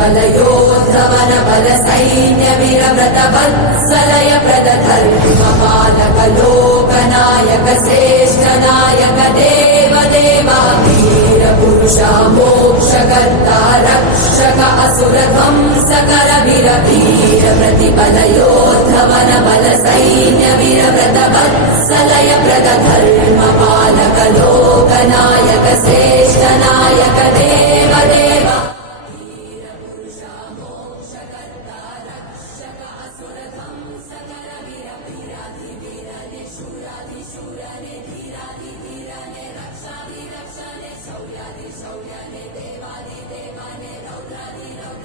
प्रतिफलयोद्धवन बल सैन्य वीरव्रत वत्सलय प्रदधर्मपालक लोकनायक श्रेष्ठ नायक देव देवा वीर पुरुषा मोक्षकर्ता रक्षक असुर ध्वंसकर वीर वीर प्रतिफलयोद्धवन बल सैन्य वीरव्रत वत्सलय प्रदधर्मपालक लोकनायक श्रेष्ठ नायक देव देवा शौर्यादि शौर्याने देवादि देवाने रौद्रादि रौद्राने